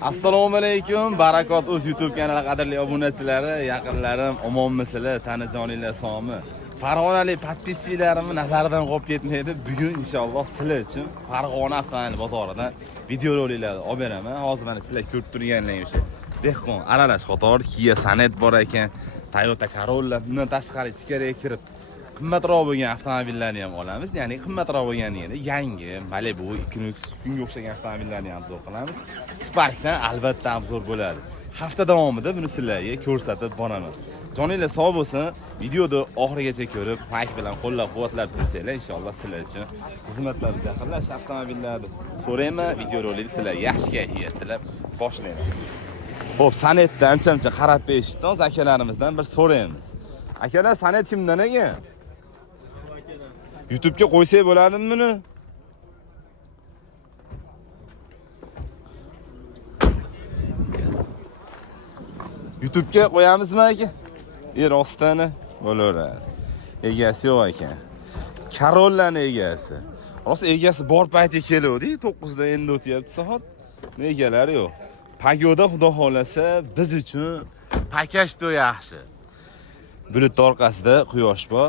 Assalomu alaykum, barakot o'z YouTube kanali qadrli obunachilari, yaqinlarim, omonmisizlar, tanijoninlar sog'mi? Farg'onalik podpischalarimni nazardan qolib ketmaydi. Bugun inshaalloh sizlar uchun Farg'ona avtomobil bozoridan video roliklar olib beraman. Hozir mana sizlar ko'rib turganlaringiz o'sha dehqon aralash qator Kia Sonet bor ekan, Toyota Corolla, bundan tashqari ichkariga kirib qimmatroq bo'lgan avtomobillarni ham olamiz. Ya'ni qimmatroq bo'lgani endi yangi Malibu, Equinox shunga o'xshagan avtomobillarni ham obzor qilamiz. Sparkdan albatta obzor bo'ladi. Hafta davomida buni sizlarga ko'rsatib boraman. Joninglar sog' bo'lsin. Videoni oxirigacha ko'rib, like bilan qo'llab-quvvatlab tursanglar, inshaalloh sizlar uchun xizmatlarimiz yaqinlash avtomobillarni so'rayman. Video rolikni sizlarga yaxshi kayfiyat tilab boshlayman. Xo'p, Sonetdan ancha-muncha qarab berishdi. O'z akalarimizdan bir so'raymiz. Akalar, Sonet kimdan ekan? YouTube'ga qo'ysak bo'ladimi buni? YouTube'ga qo'yamizmi aka? Rostani bo'laveradi. Egasi yo'q ekan. Corolla'ning egasi. Rost egasi bor payti keluvdi, 9 da endi o'tyapti soat. Egalari yo'q. Pagoda xudo xolasa biz uchun pakashto yaxshi. Bulut orqasida quyosh bor.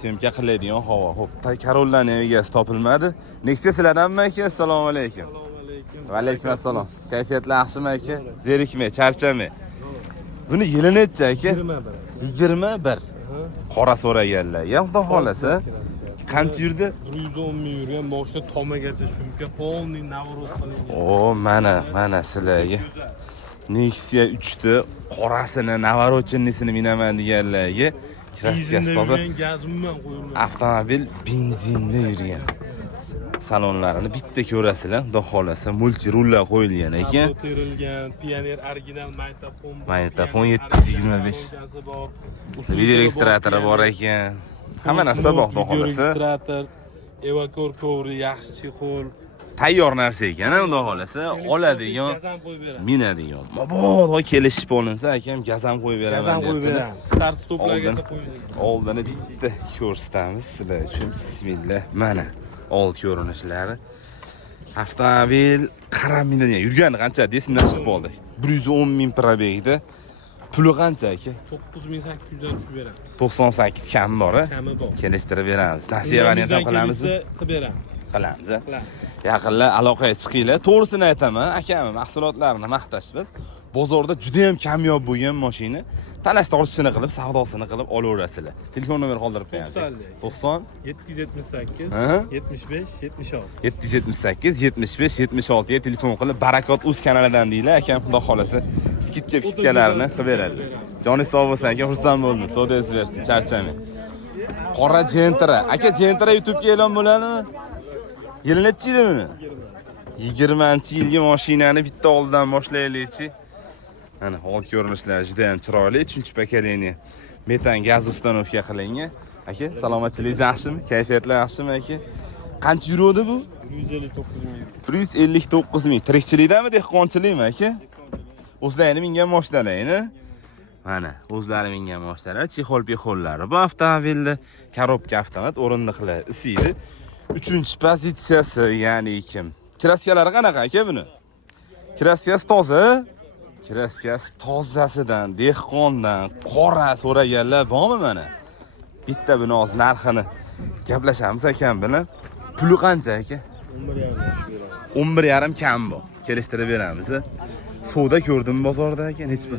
Semka qiladigan havo. Xo'p, Corolla'ning egasi topilmadi. Nexia sizlardanmi aka? Assalomu alaykum. Va alaykum assalom. Kayfiyatlar yaxshimi aka? Zerikmay, charchamay. Buni yili necha aka? 21. Qora so'raganlar. Ya xudo xolasa. Qancha yurdi? 110 ming yurgan, boshida tomagacha shumka polniy navruz qilingan. O, mana sizlarga. Nexia 3 ta qorasini, navarochinnisini minaman deganlarga kraskasi toza. Avtomobil benzinda yurgan. Salonlarini bitta ko'rasizlar, xudo xolasa multi rullar qo'yilgan ekan. Terilgan, Pioneer original magnitofon 725. Video registratori bor ekan. Hamma narsa bor, xudo xolasa. Registrator, evakor kovri, yaxshi chexol. Tayyor narsa ekan, xudo xolasa, oladigan, minadigan. Mabodo kelishib olinsa, akam gazam qo'yib beraman. Gazam qo'yib beramiz. Start stoplargacha qo'yiladi. Oldini bitta ko'rsatamiz sizlar uchun. Bismillah. Mana old ko'rinishlari. Avtomobil qaramini yurgani qancha desindan chiqib oldi. 110 ming probegda. Puli qancha aka? 9800 dan tushib beramiz. 98 kam bor, Kami bor. Kelishtirib beramiz. Nasiya variant ham qilamizmi? Qilib beramiz. Qilamiz. Yaqinlar aloqaga chiqinglar. To'g'risini aytaman, akam mahsulotlarini maqtashmiz. Bozorda juda ham kamyob bo'lgan mashina. Talash tortishini qilib, savdosini qilib olaverasizlar. Telefon nomer qoldirib qo'yamiz. 90 778 75 76. 778 75 76 ga telefon qilib, Barakot uz kanalidan deylar. Akam xudo xolasa skidka-fitkalarini qilib beradi. Joningiz sog' bo'lsin aka, xursand bo'ldim. Savdoyingiz bersin, charchamang. Qora Gentra. Aka, Gentra YouTube'ga e'lon bo'ladimi? Yili necha yil buni? 20-yilgi mashinani bitta oldidan boshlaylik-chi. Mana old ko'rinishlari juda ham chiroyli, 3-pokoleniya metan gaz ustanovka qilingan. Aka, salomatchilingiz yaxshimi? Kayfiyatlar yaxshimi aka? Qancha yuradi bu? 159 ming. 159 ming. Tirikchilikdami, dehqonchilikmi aka? O'zlari mingan mashinalarni. Mana, o'zlari mingan mashinalar, chexol-pexollari. Bu avtomobilda korobka avtomat, o'rindiqlar isiydi. 3-pozitsiyasi, ya'ni kim? Kraskalari qanaqa aka buni? Kraskasi toza. Kraskasi tozasidan, dehqondan, qora so'raganlar bormi mana? Bitta buni hozir narxini gaplashamiz akam bilan. Puli qancha aka? 11,5 kam bor. Kelishtirib beramiz. Savdo ko'rdim bozorda aka, nechmi?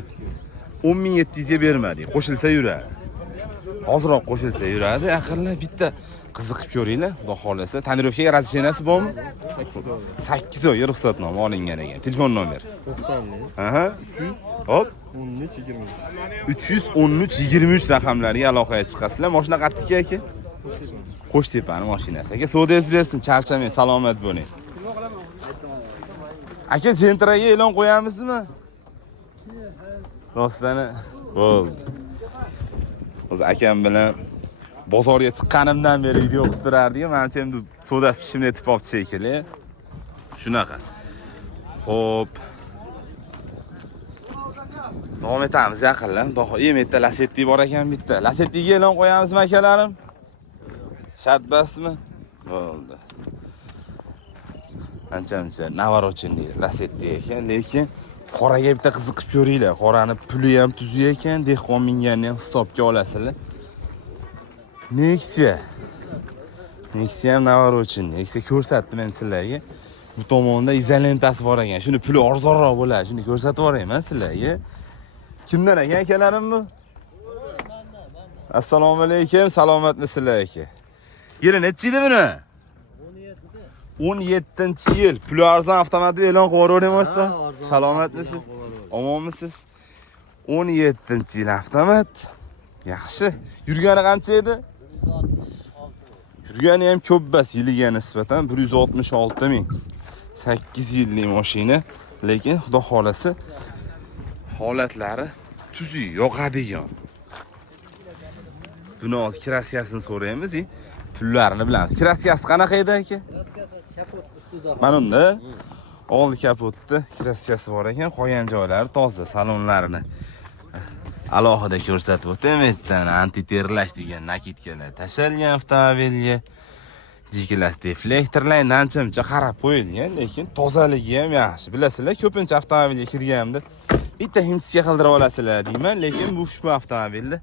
10700 ga bermadi. Qo'shilsa yuradi. Hozirroq qo'shilsa yuradi. Yaqinlar bitta qiziqib ko'ringlar, xudo xolasa. Tonirovkaga razresheniyasi bormi? 8 oy ruxsatnoma olingan ekan. Telefon nomer 90. Aha. Hop. 13 23. 313 raqamlariga aloqaga chiqasizlar. Mashina qatdiki aka? Qo'shtepani mashinasi. Aka, savdoyingiz bersin, charchamang, salomat bo'ling. Aka, Gentraga e'lon qo'yamizmi? Rostani. Bo'ldi. O'zi akam bilan bozorga chiqqanimdan beri video qilib turardik. Menimcha endi savdosi pishimni etib olibdi shekilli. Shunaqa. Xo'p. Davom etamiz yaqinlar. Bitta Lacetti bor ekan bitta. Lacettiga e'lon qo'yamizmi akalarim? Shart basmi? Bo'ldi. Ancha-muncha navorochin deydi, Lacetti ekan, lekin qoraga bitta qiziqib ko'ringlar. Qorani puli ham tuzi ekan, dehqon minganni ham hisobga olasizlar. Nexia ham navorochin. Nexia ko'rsatdim men sizlarga. Bu tomonda izolentasi bor ekan. Shuni puli arzonroq bo'ladi. Shuni ko'rsatib yuborayman sizlarga. Kimdan ekan akalarim bu? Assalomu alaykum, salomatmisizlar aka? Yili necha yil buni? 17-yil. Puli arzon avtomatik e'lon qilib yuboraveramiz-da. Salomatmisiz? Omonmisiz? 17-yil avtomat. Yaxshi. Yurgani qancha edi? Yurgani ham ko'p bas, yiliga nisbatan 166 ming. 8 yillik mashina, lekin xudo xolasi holatlari tuzi yoqadigan. Buni hozir kraskasini so'raymiz, pullarini bilamiz. Kraskasi qanaqa edi aka? Kapot ustida. Mana unda oldi kapotda kraskasi bor ekan, qolgan joylari toza, salonlarini alohida ko'rsatib o'tdim. Yerdan antiterlash degan nakidkalar tashalgan avtomobilga. Jikilas deflektorlarni ancha-muncha qarab qo'yilgan, lekin tozaligi ham yaxshi. Bilasizlar, ko'pincha avtomobilga kirganimda bitta himsiga qildirib olasizlar deyman, lekin bu ushbu avtomobilda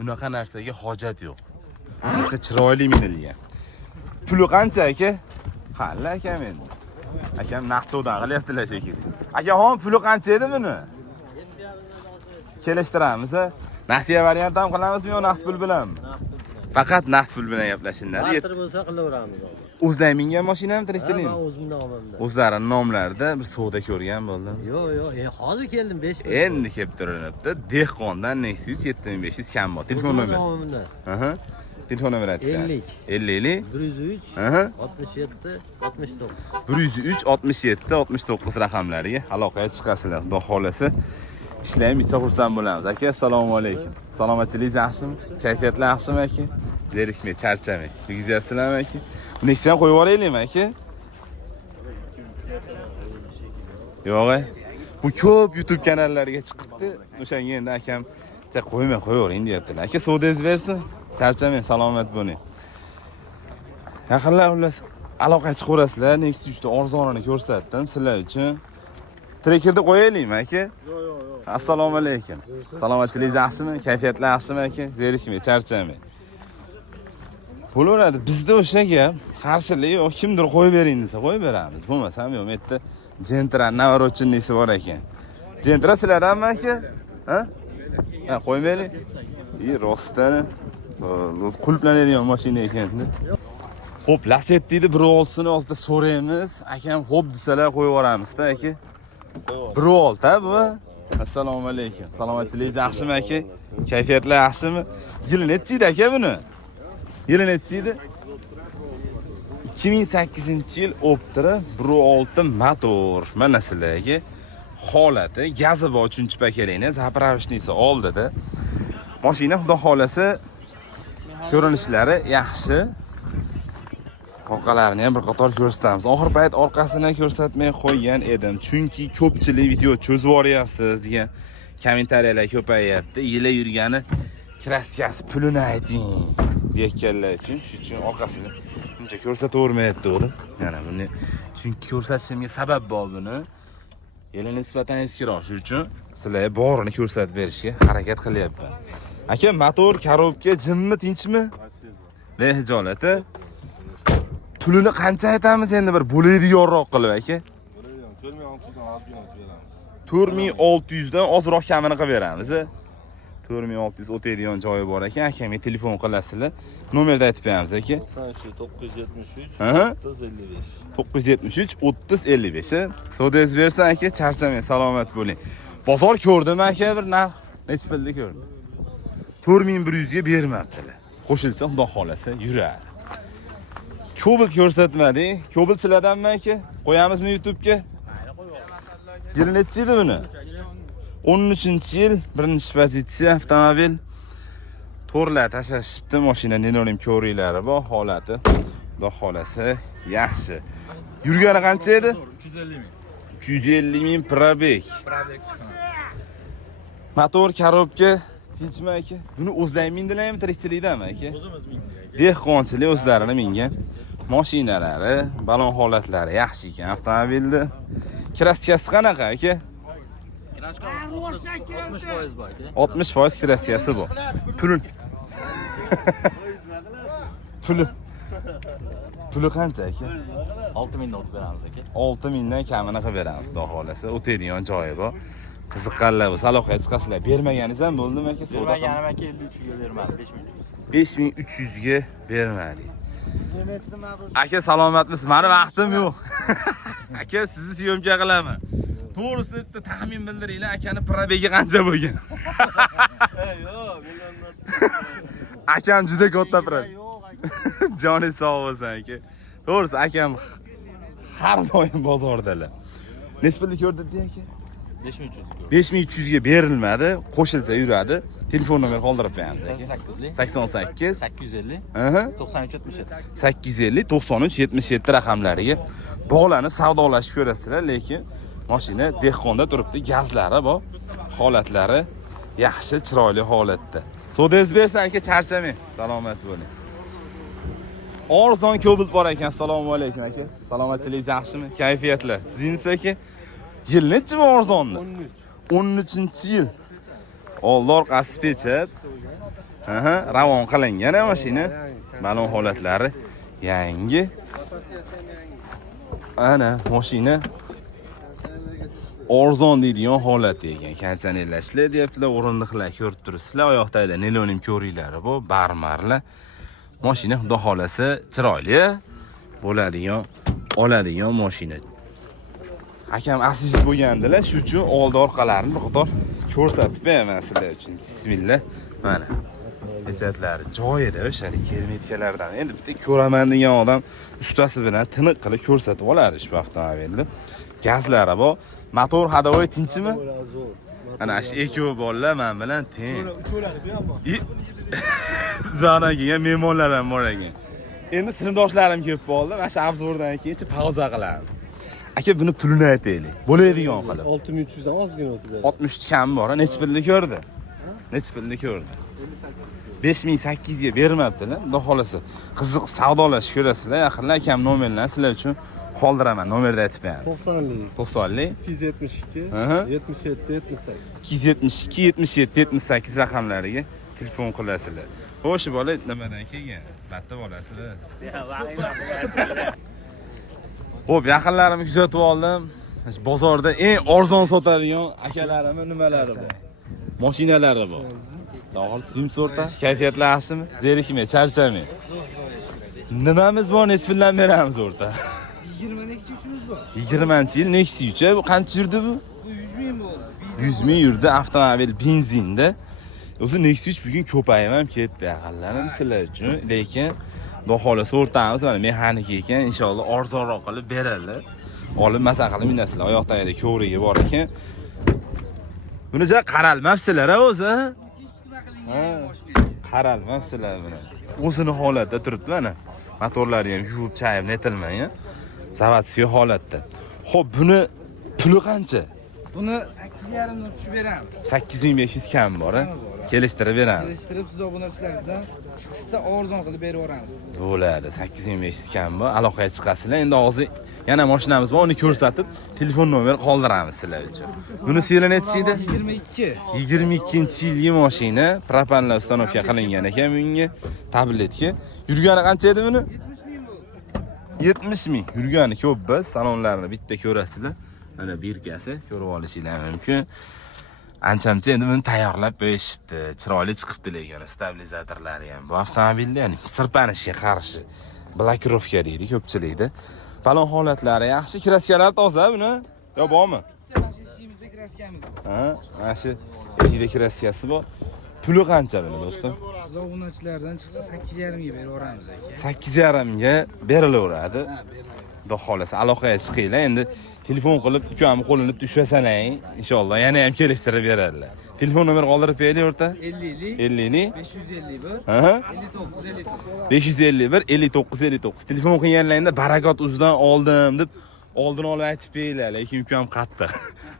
unaqa narsaga hojat yo'q. Juda chiroyli minilgan. Puli qancha aka? Hali akam endi. Akam naqd savdo qilyaptilar shekilli. Akaxon, puli qancha edi buni? Kelishtiramiz. Nasiya variant ham qilamizmi yo naqd pul bilanmi? Faqat naqd pul bilan gaplashinglar. Barter bo'lsa qilaveramiz hozir. O'zlari mingan mashinami, tirikchilik? Men o'zimning nomimda. O'zlarining nomlarida bir savdo ko'rgan bo'ldim. Yo'q, hozir keldim 5 kun. Endi kelib turilibdi. Dehqondan Nexia 7500 kam bor. Telefon nomeri. Aha. Telefon nomeri aytdi. 50 103 Aha. 67 69. 103 67 69 raqamlariga aloqaga chiqasizlar. Xudo xolasa ishlaymiz, bitsa xursand bo'lamiz. Aka, assalomu alaykum. Salomatchilingiz yaxshimi? Kayfiyatlar yaxshimi aka? Zerikmay, charchamay. Yuzarsizlarmi aka? Buni ham qo'yib yuboraylikmi aka? Yo'q. Bu ko'p YouTube kanallariga chiqibdi. O'shanga endi akam qo'ymay qo'yavering deyaptilar. Aka, savdingizni bersin. Charchamang, salomat bo'ling. Yaqinlar xullas aloqaga chiqaverasizlar. Nexia 3 ta arzonini ko'rsatdim sizlar uchun. Trekerda qo'yaylikmi aka? Yo'q. Assalomu alaykum. Salomatchilingiz yaxshimi? Kayfiyatlar yaxshimi aka? Zerikmay, charchamay. Bo'laveradi. Bizda o'sha gap, qarshilik yo'q. Kimdir qo'yib bering desa, qo'yib beramiz. Bo'lmasam yo'q. Bu yerda Gentra navorochinlisi bor ekan. Gentra sizlardanmi aka? Ha? Ha, qo'ymaylik. Rostdan o'z qulplanadigan mashina ekan-da. Xo'p, Lacetti-ni 1.6 hozirda so'raymiz. Akam xo'p desalar qo'yib yuboramiz-da aka. 1.6 bu. Assalomu alaykum. Salomatchilingiz yaxshimi aka? Kayfiyatlar yaxshimi? Yili necha edi aka buni? Yili necha edi? 2008-yil Optra 1.6 motor. Mana sizlarga holati, gazi bor 3-pakelikni, zapravishnicisi oldida. Mashina xudo xolasa ko'rinishlari yaxshi. Orqalarini ham bir qator ko'rsatamiz. Oxir payt orqasini ko'rsatmay qo'ygan edim, chunki ko'pchilik video cho'zib yuboryapsiz degan kommentariyalar ko'payyapti. Yili yurgani kraskasi pulini ayting deyotganlar uchun, shu uchun orqasini buncha ko'rsatavermayapti o'g'lim. Yana buni chunki ko'rsatishimga sabab bor buni. Yili nisbatan eskiroq, shu uchun sizlarga borini ko'rsatib berishga harakat qilyapman. Aka, motor, korobka jimmi, tinchmi? Behijolat-a. Pulini qancha aytamiz endi bir bo'ladiganroq qilib aka? 4600 dan ozroq kamini qilib beramiz. 4600 o'taydigan joyi bor ekan. Akamga telefon qilasizlar. Nomerni aytib beramiz aka. 973 3055. Savdingizni bersan aka, charchamang, salomat bo'ling. Bozor ko'rdim aka, bir narx necha pulda ko'rdim. 4100 ga bermabdilar. Qo'shilsa xudo xolasa yuradi. Kobalt ko'rsatmadik. Kobalt sizlardanmi aka? Qo'yamizmi YouTube'ga? Yili necha edi buni? 13-yil, birinchi pozitsiya avtomobil. To'rlar tashashibdi, mashina nenorim ko'ringlari bor, holati xudo xolasa yaxshi. Yurgani qancha edi? 350 ming. 350 ming probek. Motor, korobka tinchmi aka? Buni o'zlaring mindilarmi, tirikchilikdami aka? O'zimiz mindik. Dehqonchilik o'zlarini mingan mashinalari, balon holatlari yaxshi ekan avtomobilni. Kraskasi qanaqa aka? 60% bor aka. 60% kraskasi bor. Puli qancha aka? 6000 dan beramiz aka. 6000 dan kamini qilib beramiz, xudo xolasa. O'tadigan joyi bor. Qiziqqanlar bo'lsa aloqaga chiqasizlar. Bermaganingiz ham bo'ldimi aka? Bermaganim aka 53 ga bermadim, 5300. 5300 ga bermadik. Aka salomatmisiz? Meni vaqtim yo'q. Aka sizni syomka qilaman. To'g'risi bitta taxmin bildiringlar, akani probegi qancha bo'lgan? Yo'q, milliondan. Akam juda katta probeg. Joni sog' bo'lsin aka. To'g'risi akam har doim bozordalar. Nisbetli ko'rdingiz aka? 5300. 5300 ga berilmadi, qo'shilsa yuradi. Telefon nomer qoldirib qo'yamiz aka. 88 88 850 aha 9377. 850 93 77 raqamlariga bog'lanib savdolashib ko'rasizlar, lekin mashina dehqonda turibdi, gazlari bor, holatlari yaxshi, chiroyli holatda. So'dingiz bersa aka, charchamang, salomat bo'ling. Arzon Cobalt bor ekan. Assalomu alaykum aka. Salomatchilik yaxshimi? Kayfiyatlar. Sizingiz aka? Yil nechi bu arzonni? 13-yil. Oldi orqasi pechat. Aha, ravon qilingan mashina. Balon holatlari yangi. Ana, mashina arzon deydigan holatda ekan. Konditsionerlar deyaptilar, o'rindiqlar ko'rib turibsizlar. Oyoqdagi nelonim ko'ringlari bu, barmarlar. Mashina xudo xolasa chiroyli bo'ladigan, oladigan mashina. Akam asist bo'lgandilar, shuning uchun oldi orqalarini bir qator ko'rsatib beraman sizlar uchun. Bismillah. Mana. Pechatlari joyida o'shalik hermetkalardan. Endi bitta ko'raman degan odam ustasi bilan tiniq qilib ko'rsatib oladi shu avtomobilni. Gazlari bor. Motor hadovoy tinchimi? Ana shu ikkovi bolalar men bilan teng. Ucholadi bu ham bor. Zanaga mehmonlar ham bor ekan. Endi sinfdoshlarim kelib qoldi. Mana shu obzordan keyin pauza qilamiz. Aka buni pulini aytaylik. Bo'ladigan qilib. 6300 dan ozgina o'tib. 60 kam bor, necha pulni ko'rdi? Necha pulni ko'rdi? 5800 ga bermabdilar. Xudo xolasa qiziq savdolashib ko'rasizlar. Yaqinlar akam nomerlarni sizlar uchun qoldiraman. Nomerni aytib beramiz. 90lik 272 Aha. 77 78. 272 77 78 raqamlariga telefon qilasizlar. Xo'sh, bola nimadan kelgan? Batta bolasizlar. Xo'p, yaqinlarimni kuzatib oldim. Bozorda eng arzon sotadigan akalarimni nimalari bor? Mashinalari bor. To'g'ri, sim sorta. Kayfiyatlar yaxshimi? Zerikmay, charchamay. Nimamiz bor, necha puldan beramiz o'rta? 20 Nexia 3'ümüz var. 20-yil Nexia 3. Bu qancha yurdi bu? Bu 100 bin mi oldu? 100 ming yurdi, avtomobil benzinda. O'zi Nexia 3 bugun ko'payib ham ketdi, yaqinlarim sizlar uchun. Lekin xudo xolasa o'rtamiz, mana mexanik ekan, inshaalloh arzonroq qilib beradi. Olib masan qilib minasizlar, oyoqdagi ko'vrigi bor ekan. Buni ja qaralmabsizlar o'zi. Qaralmabsizlar buni. O'zini holatda turibdi mana. Motorlari ham yuvib, chayib, netilmagan. Zavodskiy holatda. Xo'p, buni puli qancha? Bunu 8,5'dan tushib beramiz. 8500 kam bor, ha? Kelishtirib beramiz. Kelishtirib siz obunachilaringizdan chiqishsa arzon qilib berib yuboramiz. Bo'ladi, 8500 kam bor. Aloqaga chiqasizlar. Endi hozir yana mashinamiz bor, uni ko'rsatib, telefon nomer qoldiramiz sizlar uchun. Buni seli necha edi? 22. 22-yilgi mashina, propanla ustanovka qilingan ekan bunga, tabletga. Yurgani qancha edi buni? 70 bin bo'ldi. 70 ming. Yurgani ko'p biz, salonlarni bitta ko'rasizlar. Mana birkasi ko'rib olishingiz mumkin. Ancha-muncha endi buni tayyorlab qo'yishibdi. Chiroyli chiqibdi lekin stabilizatorlari ham. Bu avtomobilda, ya'ni sirpanishga qarshi blokirovka deydi ko'pchilikda. Balon holatlari yaxshi, kraskalar toza buni. Yo, bormi? Mana shu ishimizda kraskamiz bor. Ha, mana shu eshikda kraskasi bor. Puli qancha buni do'stim? Siz obunachilardan chiqsa 8,5 ga berib yuboramiz aka. 8,5 ga berilaveradi. Ha, beriladi. Xudo xolasa aloqaga chiqinglar. Endi telefon qilib ukamni qo'lini tushvasalang, inshaalloh yana ham kelishtirib beradilar. Telefon nomer qoldirib qo'yaylik o'rta. 50'lik 50lik 551 aha 59 59. 551 59 59. Telefon qilganlaringda barakot uzidan oldim deb oldin olib aytib qo'yinglar, lekin ukam qattiq.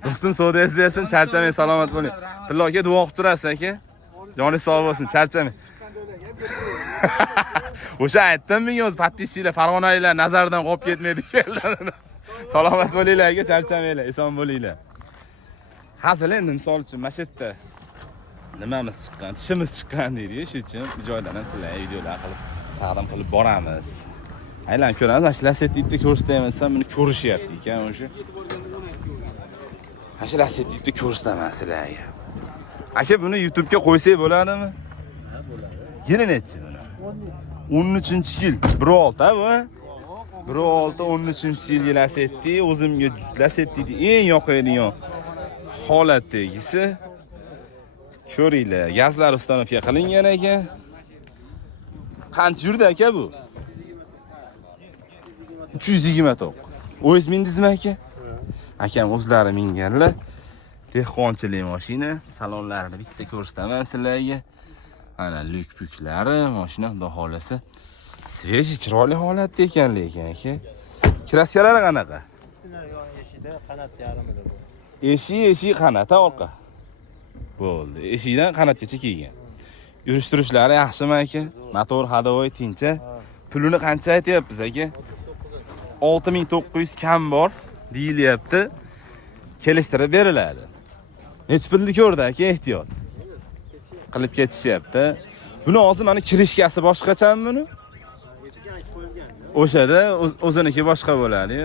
Do'stim, savdoyingiz bersin, charchamang, salomat bo'ling. Tillo aka, duo qilib turasiz aka. Joningiz sog' bo'lsin, charchamang. O'sha aytdim menga o'zi podpischilar, farg'onaliklar nazardan qolib ketmaydi ekanlar. Salomat bo'linglar aka, charchamanglar, eson bo'linglar. Hazil endi misol uchun mana shu yerda nimamiz chiqqan, tishimiz chiqqan deydi-ku, shu uchun bu joydan ham sizlarga videolar qilib taqdim qilib boramiz. Aylanib ko'ramiz, mana shu Lacetti ko'rsatayman, buni ko'rishyapti ekan o'sha. Mana shu Lacetti ko'rsataman sizlarga. Aka buni YouTube'ga qo'ysak bo'ladimi? Ha, bo'ladi. Yili nechi buni? 13-yil. 1.6 ha bu? 1.6 13-yilgi Lacetti, o'zimga Lacetti eng yoqadigan holatdagisi. Ko'ringlar, gazlar ustanovka qilingan ekan. Qancha yurdi aka bu? 329. O'zingiz mindingizmi aka? Akam o'zlari minganlar. Dehqonchilik mashina, salonlarini bitta ko'rsataman sizlarga. Ana lyuk-puklari, mashina xudo xolasa sveji, chiroyli holatda ekan lekin aka. Kraskалari qanaqa? Eshikda qanot yarmida bu. Eshik qanoti orqa. Bo'ldi. Eshikdan qanotgacha kelgan. Yurish-turishlari yaxshimi aka? Motor hadovoy tincha. Pulini qancha aytyapsiz aka? 6900 kam bor deyilyapti. Kelishtirib beriladi. Nech pulni ko'rdi aka, ehtiyot. Qilib ketishyapti. Buni hozir mana kirishkasi boshqachami buni? O'shada o'ziniki boshqa bo'ladi.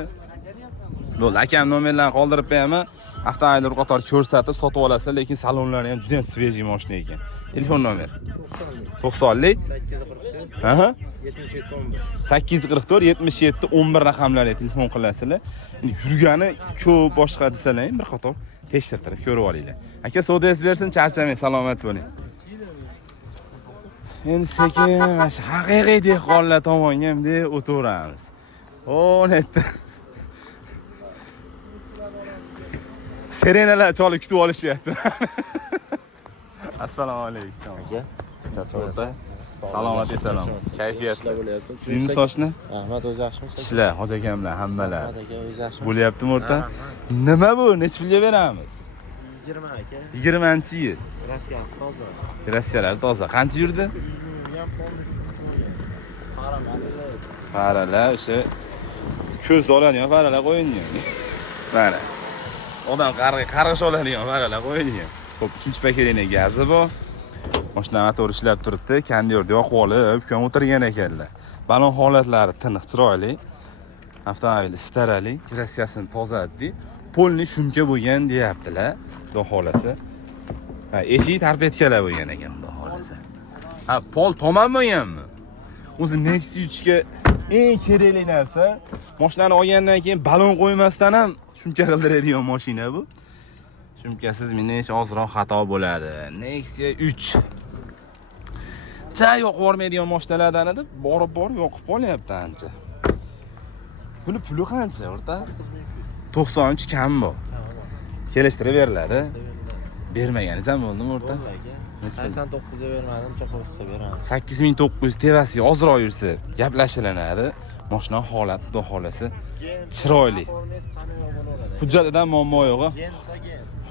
Bo'ldi, akam nomerlarni qoldirib qo'yaman. Avtomobilni qator ko'rsatib sotib olasizlar, lekin salonlari ham juda ham sveji mashina ekan. Telefon nomer 90lik 844 77 11 raqamlarga telefon qilasizlar. Yurgani ko'p boshqa desalar ham bir qator tekshirtirib ko'rib olinglar. Aka savdoyingiz bersin, charchamang, salomat bo'ling. Endi sekin mana shu haqiqiy dehqonlar tomonga ham deb o'tiramiz. O, netda. Serenalar cholib kutib olishyapti. Assalomu alaykum aka. Charchoqda. Salomat esalom. Kayfiyatlar bo'lyapti. Sizning sochni? Ahmad o'zi yaxshimisiz? Ishlar, hoji akamlar, hammalar. Ahmad aka o'zi yaxshimi? Bo'lyaptimi o'rta? Nima bu? Necha pulga beramiz? 20 aka. 20-yil. Kraskasi toza. Kraskalar toza. Qancha yurdi? 100 ming ham qo'nish. Qaramadilar. Faralar o'sha ko'z oladigan faralar qo'yilgan. Mana. Odam qarg'ish oladigan faralar qo'yilgan. Xo'p, 3-paketlik gazi bor. Mashina motor ishlab turibdi, kondyorda yoqib olib, ko'm o'tirgan ekanlar. Balon holatlari tiniq, chiroyli. Avtomobil istarali, kraskasini tozaladi. Polni shumka bo'lgan deyaptilar, xudo xolasa. Ha, eshik tarpetkalar bo'lgan ekan, xudo xolasa. Ha, pol tomon bo'lganmi? O'zi Nexus 3 ga eng kerakli narsa, mashinani olgandan keyin balon qo'ymasdan ham shumka qildiradigan mashina bu. Shumkasiz minish ozroq xato bo'ladi. Nexus 3. Chay yoqib yormaydigan mashinalardan edi, borib yoqib qolyapti ancha. Buni puli qancha o'rta? 93 kam bor. Kelishtirib beriladi. Bermaganingiz ham bo'ldimi o'rta? 89 ga bermadim, cho'qibsa beraman. 8900 tevasi ozroq yursa gaplashilinadi. Mashina holati, xudo xolasa chiroyli. Hujjatidan muammo yo'q.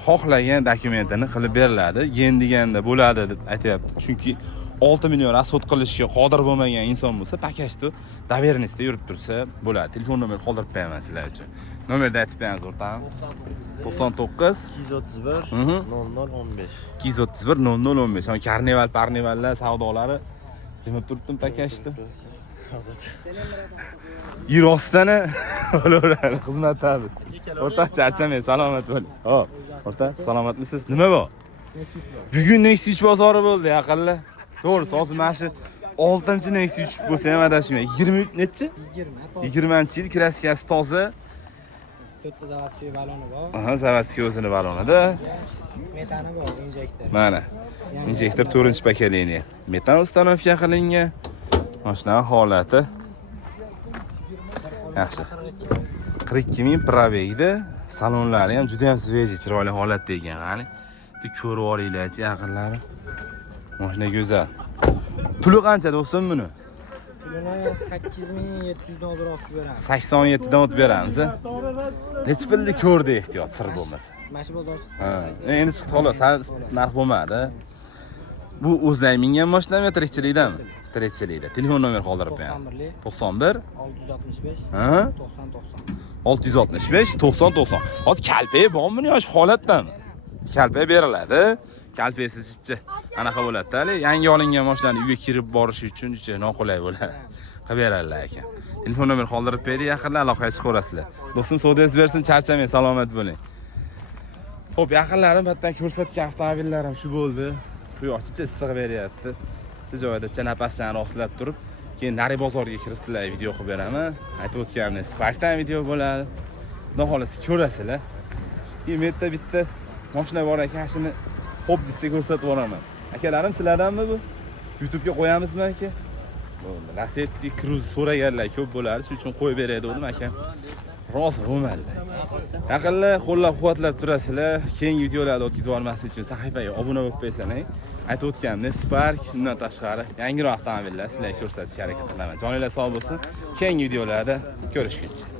Xohlagan dokumentini qilib beriladi. Gen deganda bo'ladi deb aytayapti. Chunki 6 million rasxod qilishga qodir bo'lmagan inson bo'lsa, pakajda dovernisda yurib tursa bo'ladi. Telefon nomer qoldirib qo'yaman sizlar uchun. Nomerni aytib beramiz o'rtog'im. 99 231 0015. 231 0015. Ana karnaval, savdolari jimib turibdim pakajda. Hozircha. Yer ostani bo'laveradi, xizmatdamiz. O'rtoq charchamang, salomat bo'ling. Xo'p, o'rtoq, salomatmisiz? Nima bor? Bugun Nexus 3 bozori bo'ldi, yaqinlar. To'g'risi, hozir mana shu 6-chi Nexus 3 bo'lsa ham adashmay. 20 nechi? 20-yil kraskasi toza. To'rtta zavodiy baloni bor. Aha, zavodiy o'zini balonida. Metani bor, injektor. Mana. Injektor 4-paketli. Metan ustanovka qilingan. Mashina holati yaxshi. 42 ming probegda. Salonlari ham juda ham sveji, chiroyli holatda ekan, qani. Bitta ko'rib olinglar-chi, yaqinlari. Mashina go'zal. Puli qancha do'stim buni? Pulini 8700 dan ozroq beramiz. 87 dan o'tib beramiz. Necha pulni ko'rdi ehtiyot sir bo'lmasa. Mana shu bozor. Ha, endi chiqdi xolos, narx bo'lmadi. Bu o'zlaring mingan mashinami, tirikchilikdami? Tirikchilikda. Telefon nomer qoldirib qo'ying. 91 665 ha? 90 90. 665 90 90. Hozir kalpay bormi yosh holatdami? Kalpay beriladi. Kalpaysiz-chi. Anaqa bo'ladi-da, yangi olingan mashinalarni uyga kirib borish uchun noqulay bo'ladi. Qilib beradilar ekan. Telefon nomer qoldirib qo'ydi, yaqinda aloqaga chiqaverasizlar. Do'stim, savdoyingiz bersin, charchamang, salomat bo'ling. Xo'p, yaqinlarim bittadan ko'rsatgan avtomobillarim shu bo'ldi. Quyoshcha issiq beryapti. Shu joyda napaschani rostlab turib, keyin Nari bozorga kirib sizlarga video qilib beraman. Aytib o'tganimdek, Sparkdan video bo'ladi. Xudo xolasa ko'rasizlar. Keyin bu yerda bitta mashina bor ekan, shuni xo'p desa ko'rsatib boraman. Akalarim, sizlardanmi bu? YouTube'ga qo'yamizmi aka? Bo'ldi. Lasetti Cruz so'raganlar ko'p bo'ladi, shuning uchun qo'yib beray dedim aka. Rost ro'mallar. Yaqinlar qo'llab-quvvatlab turasizlar. Keyingi videolarni o'tkazib olmaslik uchun sahifaga obuna bo'lib qo'ysanglar. Aytib o'tganimdek, Spark undan tashqari yangiroq avtomobillar sizlarga ko'rsatishga harakat qilaman. Joninglar sog' bo'lsin. Keyingi videolarda ko'rishguncha.